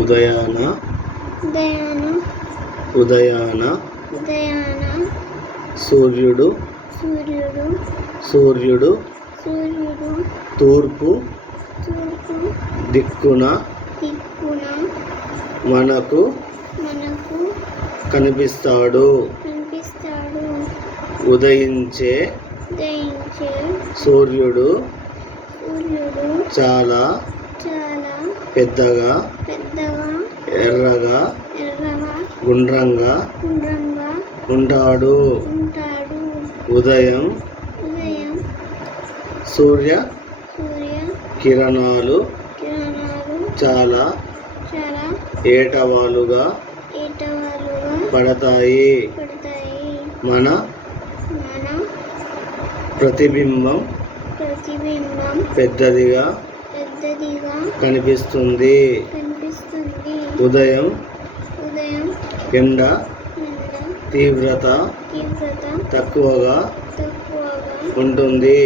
ఉదయాన ఉదయాన ఉదయాన ఉదయాన సూర్యుడు సూర్యుడు సూర్యుడు సూర్యుడు తూర్పు తూర్పు దిక్కున దిక్కున మనకు మనకు కనిపిస్తాడు. కనిపిస్తాడు. ఉదయించే ఉదయించే సూర్యుడు సూర్యుడు చాలా చాలా పెద్దగా పెద్దగా ఎర్రగా ఎర్రగా గుండ్రంగా గుండ్రంగా ఉంటాడు. ఉంటాడు. ఉదయం ఉదయం సూర్య సూర్య కిరణాలు కిరణాలు చాలా చాలా ఏటవాలుగా ఏటవాలుగా పడతాయి. పడతాయి. మన మన ప్రతిబింబం ప్రతిబింబం పెద్దదిగా పెద్దదిగా కనిపిస్తుంది. కనిపిస్తుంది. ఉదయం ఉదయం ఎండ ఎండ తీవ్రత తీవ్రత తక్కువగా తక్కువగా ఉంటుంది.